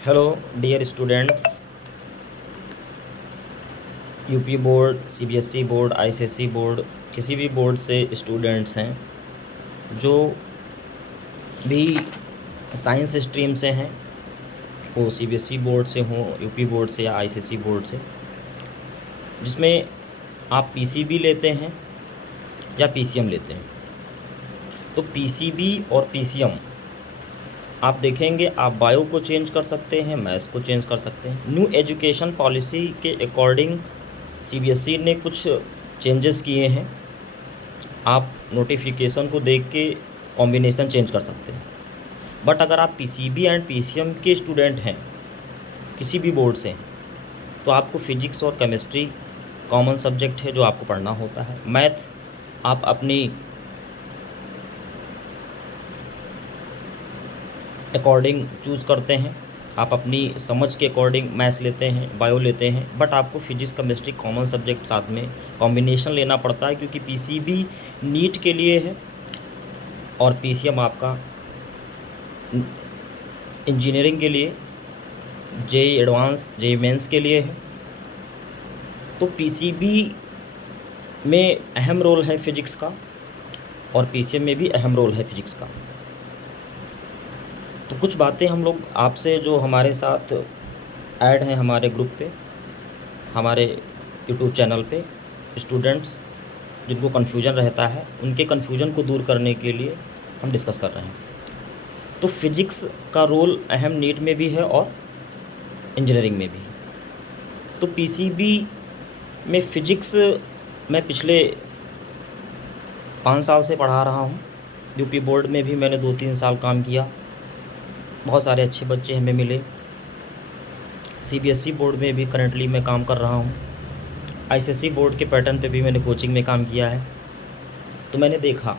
Hello dear students. UP board, CBSE board, ICSE board, किसी भी board से students हैं जो भी साइंस स्ट्रीम से हैं, वो सीबीएसई बोर्ड से हों, यूपी बोर्ड से या आईसीएसई बोर्ड से, जिसमें आप पीसीबी लेते हैं या पीसीएम लेते हैं। तो पीसीबी और पीसीएम आप देखेंगे, आप बायो को चेंज कर सकते हैं, मैथ्स को चेंज कर सकते हैं। न्यू एजुकेशन पॉलिसी के अकॉर्डिंग सीबीएसई ने कुछ चेंजेस किए हैं। आप नोटिफिकेशन को देख के कॉम्बिनेशन चेंज कर सकते हैं। बट अगर आप पीसीबी एंड पीसीएम के स्टूडेंट हैं, किसी भी बोर्ड से हैं, तो आपको फिजिक्स और केमिस्ट्री कॉमन सब्जेक्ट है जो आपको पढ़ना होता है। मैथ आप अपनी अकॉर्डिंग चूज़ करते हैं, आप अपनी समझ के अकॉर्डिंग मैथ्स लेते हैं, बायो लेते हैं। बट आपको फिजिक्स केमिस्ट्री कॉमन सब्जेक्ट साथ में कॉम्बिनेशन लेना पड़ता है, क्योंकि पीसीबी नीट के लिए है और पीसीएम आपका इंजीनियरिंग के लिए, जेई एडवांस, जेई मेंस के लिए है। तो पीसीबी में अहम रोल है फिजिक्स का और पीसीएम में भी अहम रोल है फिजिक्स का। तो कुछ बातें हम लोग आपसे, जो हमारे साथ ऐड हैं हमारे ग्रुप पे, हमारे यूट्यूब चैनल पे, स्टूडेंट्स जिनको कन्फ्यूजन रहता है, उनके कन्फ्यूजन को दूर करने के लिए हम डिस्कस कर रहे हैं। तो फिजिक्स का रोल अहम नीट में भी है और इंजीनियरिंग में भी। तो पीसीबी में फ़िज़िक्स मैं पिछले 5 साल से पढ़ा रहा हूँ। यूपी बोर्ड में भी मैंने 2-3 साल काम किया, बहुत सारे अच्छे बच्चे हमें मिले। सीबीएसई बोर्ड में भी करंटली मैं काम कर रहा हूँ। आईसीएसई बोर्ड के पैटर्न पे भी मैंने कोचिंग में काम किया है। तो मैंने देखा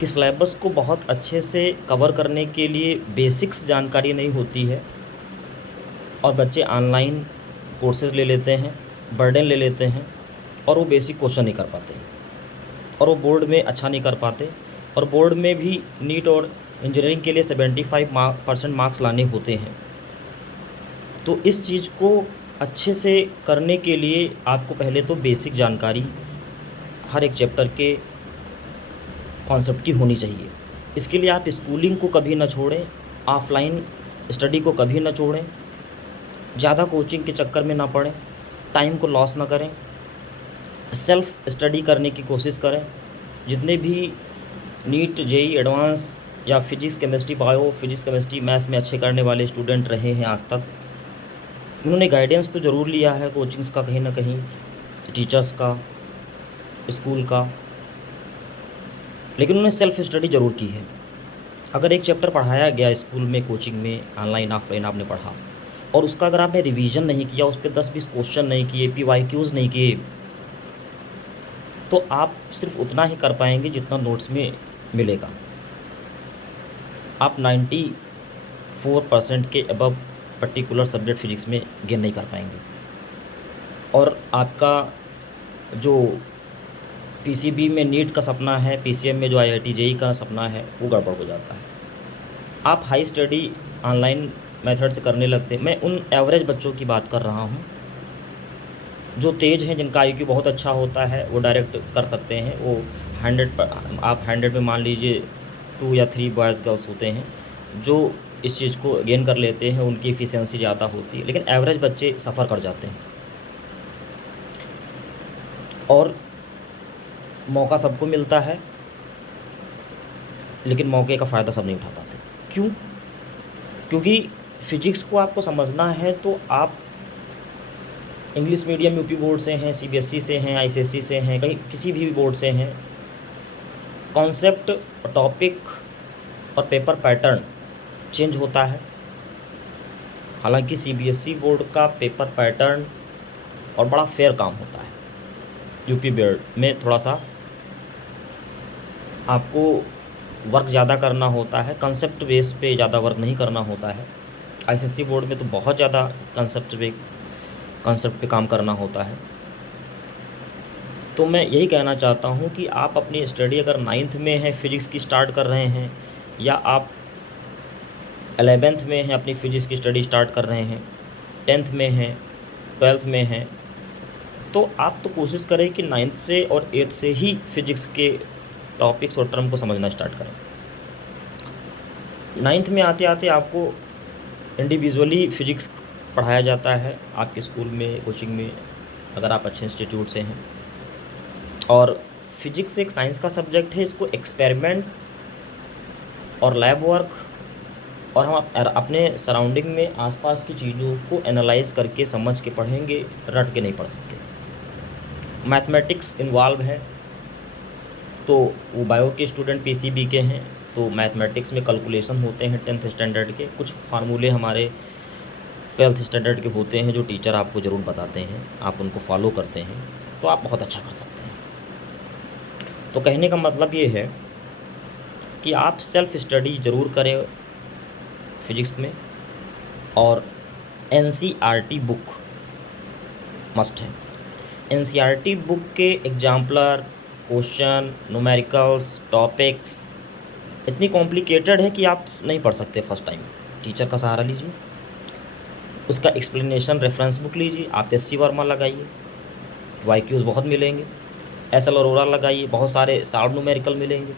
कि सिलेबस को बहुत अच्छे से कवर करने के लिए बेसिक्स जानकारी नहीं होती है और बच्चे ऑनलाइन कोर्सेज़ ले लेते हैं, बर्डन ले लेते हैं और वो बेसिक क्वेश्चन नहीं कर पाते और वो बोर्ड में अच्छा नहीं कर पाते। और बोर्ड में भी नीट और इंजीनियरिंग के लिए 75% मार्क्स लाने होते हैं। तो इस चीज़ को अच्छे से करने के लिए आपको पहले तो बेसिक जानकारी हर एक चैप्टर के कॉन्सेप्ट की होनी चाहिए। इसके लिए आप स्कूलिंग को कभी ना छोड़ें, ऑफलाइन स्टडी को कभी ना छोड़ें, ज़्यादा कोचिंग के चक्कर में ना पड़ें, टाइम को लॉस ना करें, सेल्फ स्टडी करने की कोशिश करें। जितने भी नीट, जेई एडवांस या physics chemistry bio, physics chemistry maths में अच्छे करने वाले स्टूडेंट रहे हैं आज तक, उन्होंने गाइडेंस तो ज़रूर लिया है कोचिंग्स का, कहीं ना कहीं टीचर्स का, स्कूल का, लेकिन उन्होंने सेल्फ स्टडी ज़रूर की है। अगर एक चैप्टर पढ़ाया गया स्कूल में, कोचिंग में, ऑनलाइन ऑफलाइन आपने पढ़ा और उसका अगर आपने रिवीजन नहीं किया, उस पर 10-20 क्वेश्चन नहीं किए, पीवाईक्यूज़ नहीं किए, तो आप सिर्फ उतना ही कर पाएंगे जितना नोट्स में मिलेगा। आप 94% के अबव पर्टिकुलर सब्जेक्ट फिजिक्स में गेन नहीं कर पाएंगे और आपका जो पीसीबी में नीट का सपना है, पीसीएम में जो आईआईटी जेई का सपना है, वो गड़बड़ हो जाता है। आप हाई स्टडी ऑनलाइन मेथड से करने लगते हैं। मैं उन एवरेज बच्चों की बात कर रहा हूँ जो तेज़ हैं, जिनका आईक्यू बहुत अच्छा होता है, वो डायरेक्ट कर सकते हैं। वो 100 पर, आप 100 में मान लीजिए 2 या 3 बॉयज़ गर्ल्स होते हैं जो इस चीज़ को गेन कर लेते हैं, उनकी एफिशिएंसी ज़्यादा होती है। लेकिन एवरेज बच्चे सफ़र कर जाते हैं और मौका सबको मिलता है, लेकिन मौके का फ़ायदा सब नहीं उठा पाते। क्यों? क्योंकि फ़िज़िक्स को आपको समझना है तो आप इंग्लिश मीडियम यूपी बोर्ड से हैं, सीबीएसई से हैं, आईसीएसई से हैं, कहीं किसी भी बोर्ड से हैं, कॉन्सेप्ट, टॉपिक और पेपर पैटर्न चेंज होता है। हालांकि सीबीएसई बोर्ड का पेपर पैटर्न और बड़ा फेयर काम होता है, यूपी बोर्ड में थोड़ा सा आपको वर्क ज़्यादा करना होता है, कंसेप्ट बेस पे ज़्यादा वर्क नहीं करना होता है। आईसीएसई बोर्ड में तो बहुत ज़्यादा कंसेप्ट पे काम करना होता है। तो मैं यही कहना चाहता हूँ कि आप अपनी स्टडी अगर 9th में है, फिजिक्स की स्टार्ट कर रहे हैं, या आप 11th में हैं, अपनी फिजिक्स की स्टडी स्टार्ट कर रहे हैं, 10th में हैं, 12th में हैं, तो आप तो कोशिश करें कि 9th से और 8th से ही फिजिक्स के टॉपिक्स और टर्म को समझना स्टार्ट करें। 9th में आते आते आपको इंडिविजुअली फिजिक्स पढ़ाया जाता है आपके स्कूल में, कोचिंग में, अगर आप अच्छे इंस्टीट्यूट से हैं। और फिजिक्स एक साइंस का सब्जेक्ट है, इसको एक्सपेरिमेंट और लैब वर्क और हम अपने सराउंडिंग में आसपास की चीज़ों को एनालाइज करके समझ के पढ़ेंगे, रट के नहीं पढ़ सकते। मैथमेटिक्स इन्वॉल्व है, तो वो बायो के स्टूडेंट पीसीबी के हैं, तो मैथमेटिक्स में कैलकुलेशन होते हैं 10th स्टैंडर्ड के, कुछ फार्मूले हमारे 12th स्टैंडर्ड के होते हैं जो टीचर आपको ज़रूर बताते हैं, आप उनको फॉलो करते हैं तो आप बहुत अच्छा कर सकते हैं। तो कहने का मतलब ये है कि आप सेल्फ स्टडी ज़रूर करें फिजिक्स में, और एनसीईआरटी बुक मस्ट है। एनसीईआरटी बुक के एग्जाम्पलर, क्वेश्चन, न्यूमेरिकल्स, टॉपिक्स इतनी कॉम्प्लिकेटेड है कि आप नहीं पढ़ सकते फर्स्ट टाइम। टीचर का सहारा लीजिए, उसका एक्सप्लेनेशन रेफरेंस बुक लीजिए, आप एस सी वर्मा लगाइए, वाईक्यूज़ बहुत मिलेंगे, एस एल अरोरा लगाइए, बहुत सारे शार्ट न्यूमेरिकल मिलेंगे।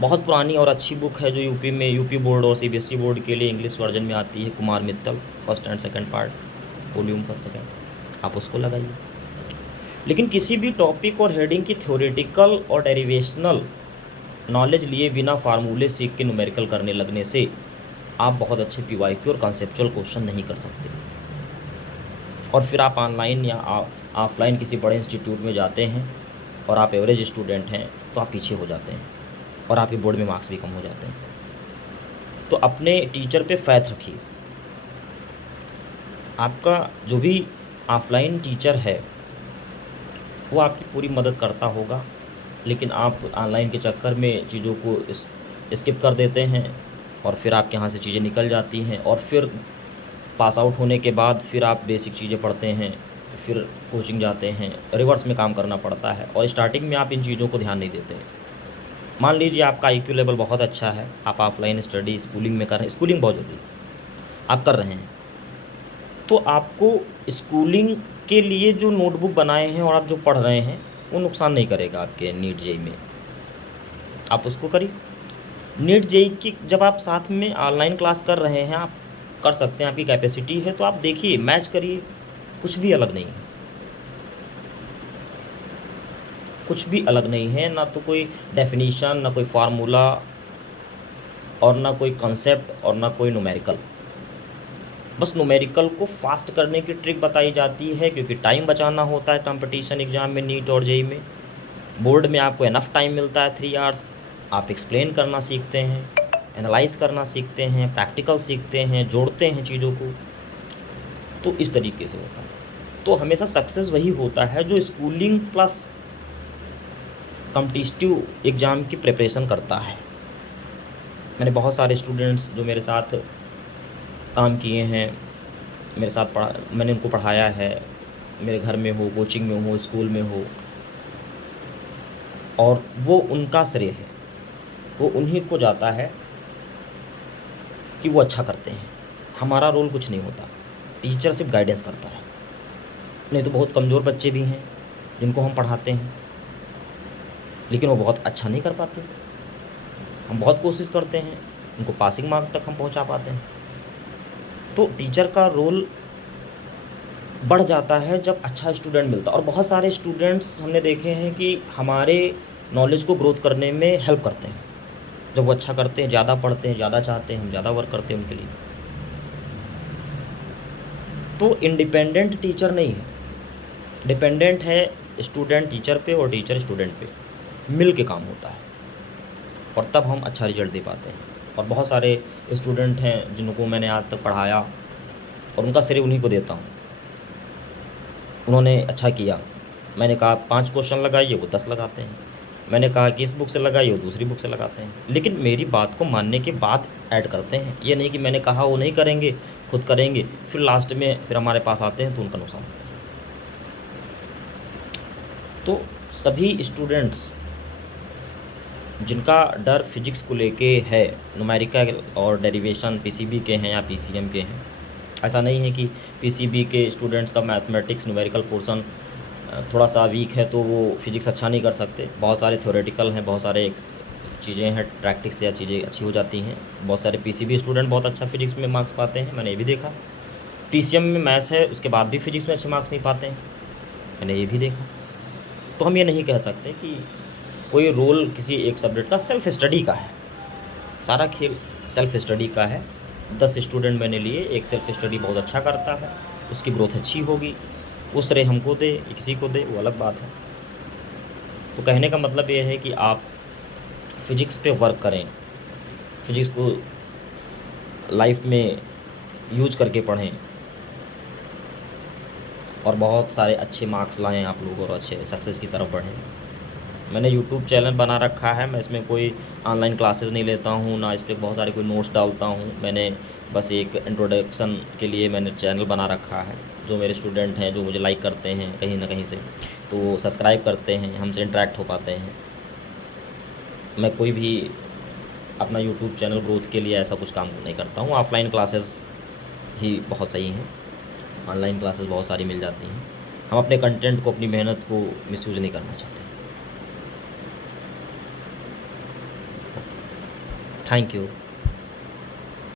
बहुत पुरानी और अच्छी बुक है जो यूपी बोर्ड और सीबीएसई बोर्ड के लिए इंग्लिश वर्जन में आती है, Kumar Mittal, first and second part, volume first second, आप उसको लगाइए। लेकिन किसी भी टॉपिक और हेडिंग की थ्योरेटिकल और डेरिवेशनल नॉलेज लिए बिना फार्मूले सीख के न्यूमेरिकल करने लगने से आप बहुत अच्छे पीवाईक्यू और कॉन्सेप्चुअल क्वेश्चन नहीं कर सकते। और फिर आप ऑनलाइन या ऑफलाइन किसी बड़े इंस्टीट्यूट में जाते हैं और आप एवरेज स्टूडेंट हैं तो आप पीछे हो जाते हैं और आपके बोर्ड में मार्क्स भी कम हो जाते हैं। तो अपने टीचर पे फैथ रखिए। आपका जो भी ऑफलाइन टीचर है वो आपकी पूरी मदद करता होगा, लेकिन आप ऑनलाइन के चक्कर में चीज़ों को स्किप कर देते हैं और फिर आपके यहाँ से चीज़ें निकल जाती हैं, और फिर पास आउट होने के बाद फिर आप बेसिक चीज़ें पढ़ते हैं, फिर कोचिंग जाते हैं, रिवर्स में काम करना पड़ता है और स्टार्टिंग में आप इन चीज़ों को ध्यान नहीं देते। मान लीजिए आपका आईक्यू लेवल बहुत अच्छा है, आप ऑफलाइन स्टडी स्कूलिंग में कर रहे हैं, स्कूलिंग बहुत जरूरी आप कर रहे हैं, तो आपको स्कूलिंग के लिए जो नोटबुक बनाए हैं और आप जो पढ़ रहे हैं वो नुकसान नहीं करेगा आपके नीट जेई में, आप उसको करिए। नीट जेई की जब आप साथ में ऑनलाइन क्लास कर रहे हैं, आप कर सकते हैं, आपकी कैपेसिटी है तो आप देखिए, मैच करिए, कुछ भी अलग नहीं है, कुछ भी अलग नहीं है, ना तो कोई डेफिनीशन, ना कोई फार्मूला और ना कोई कंसेप्ट और ना कोई न्यूमेरिकल। बस न्यूमेरिकल को फास्ट करने की ट्रिक बताई जाती है क्योंकि टाइम बचाना होता है कंपटीशन एग्ज़ाम में, नीट और जेई में। बोर्ड में आपको इनफ टाइम मिलता है 3 आवर्स, आप एक्सप्लेन करना सीखते हैं, एनालाइज करना सीखते हैं, प्रैक्टिकल सीखते हैं, जोड़ते हैं चीज़ों को, तो इस तरीके से होता है। तो हमेशा सक्सेस वही होता है जो स्कूलिंग प्लस कॉम्पिटिटिव एग्ज़ाम की प्रिपरेशन करता है। मैंने बहुत सारे स्टूडेंट्स जो मेरे साथ काम किए हैं, मेरे साथ मैंने उनको पढ़ाया है, मेरे घर में हो, कोचिंग में हो, स्कूल में हो, और वो उनका श्रेय है, वो उन्हीं को जाता है कि वो अच्छा करते हैं। हमारा रोल कुछ नहीं होता, टीचर सिर्फ गाइडेंस करता है। नहीं तो बहुत कमज़ोर बच्चे भी हैं जिनको हम पढ़ाते हैं, लेकिन वो बहुत अच्छा नहीं कर पाते। हम बहुत कोशिश करते हैं, उनको पासिंग मार्क तक हम पहुंचा पाते हैं। तो टीचर का रोल बढ़ जाता है जब अच्छा स्टूडेंट मिलता है, और बहुत सारे स्टूडेंट्स हमने देखे हैं कि हमारे नॉलेज को ग्रोथ करने में हेल्प करते हैं। जब वो अच्छा करते हैं, ज़्यादा पढ़ते हैं, ज़्यादा चाहते हैं, हम ज़्यादा वर्क करते हैं उनके लिए। तो इंडिपेंडेंट टीचर नहीं है, डिपेंडेंट है स्टूडेंट टीचर पे और टीचर स्टूडेंट पे, मिल के काम होता है, और तब हम अच्छा रिजल्ट दे पाते हैं। और बहुत सारे स्टूडेंट हैं जिनको मैंने आज तक पढ़ाया और उनका श्रेय उन्हीं को देता हूँ। उन्होंने अच्छा किया, मैंने कहा 5 क्वेश्चन लगाइए, वो 10 लगाते हैं। मैंने कहा कि इस बुक से लगाइए, वो दूसरी बुक से लगाते हैं, लेकिन मेरी बात को मानने के बाद ऐड करते हैं। ये नहीं कि मैंने कहा वो नहीं करेंगे, खुद करेंगे, फिर लास्ट में फिर हमारे पास आते हैं तो उनका नुकसान होता है। तो सभी स्टूडेंट्स जिनका डर फिजिक्स को लेके है, न्यूमेरिकल और डेरिवेशन पीसीबी के हैं या पीसीएम के हैं, ऐसा नहीं है कि पीसीबी के स्टूडेंट्स का मैथमेटिक्स न्यूमेरिकल पोर्शन थोड़ा सा वीक है तो वो फिजिक्स अच्छा नहीं कर सकते। बहुत सारे थ्योरेटिकल हैं, बहुत सारे चीज़ें हैं, प्रैक्टिस या चीज़ें अच्छी हो जाती हैं। बहुत सारे पीसीबी स्टूडेंट बहुत अच्छा फिजिक्स में मार्क्स पाते हैं, मैंने ये भी देखा। पीसीएम में मैथ्स है, उसके बाद भी फिजिक्स में अच्छे मार्क्स नहीं पाते हैं, मैंने ये भी देखा। तो हम ये नहीं कह सकते कि कोई रोल किसी एक सब्जेक्ट का, सेल्फ स्टडी का है, सारा खेल सेल्फ स्टडी का है। 10 स्टूडेंट मैंने लिए, एक सेल्फ स्टडी बहुत अच्छा करता है, उसकी ग्रोथ अच्छी होगी, वो श्रेय हमको दे या किसी को दे, वो अलग बात है। तो कहने का मतलब ये है कि आप फिजिक्स पे वर्क करें, फिजिक्स को लाइफ में यूज करके पढ़ें और बहुत सारे अच्छे मार्क्स लाएं आप लोग और अच्छे सक्सेस की तरफ बढ़ें। मैंने यूट्यूब चैनल बना रखा है, मैं इसमें कोई ऑनलाइन क्लासेस नहीं लेता हूँ, ना इस पर बहुत सारे कोई नोट्स डालता हूँ। मैंने बस एक इंट्रोडक्शन के लिए मैंने चैनल बना रखा है। जो मेरे स्टूडेंट हैं, जो मुझे लाइक करते हैं कहीं ना कहीं से, तो वो सब्सक्राइब करते हैं, हमसे इंटरेक्ट हो पाते हैं। मैं कोई भी अपना यूट्यूब चैनल ग्रोथ के लिए ऐसा कुछ काम नहीं करता हूँ। ऑफलाइन क्लासेस ही बहुत सही हैं, ऑनलाइन क्लासेस बहुत सारी मिल जाती हैं। हम अपने कंटेंट को, अपनी मेहनत को मिसयूज़ नहीं करना चाहते। Thank you.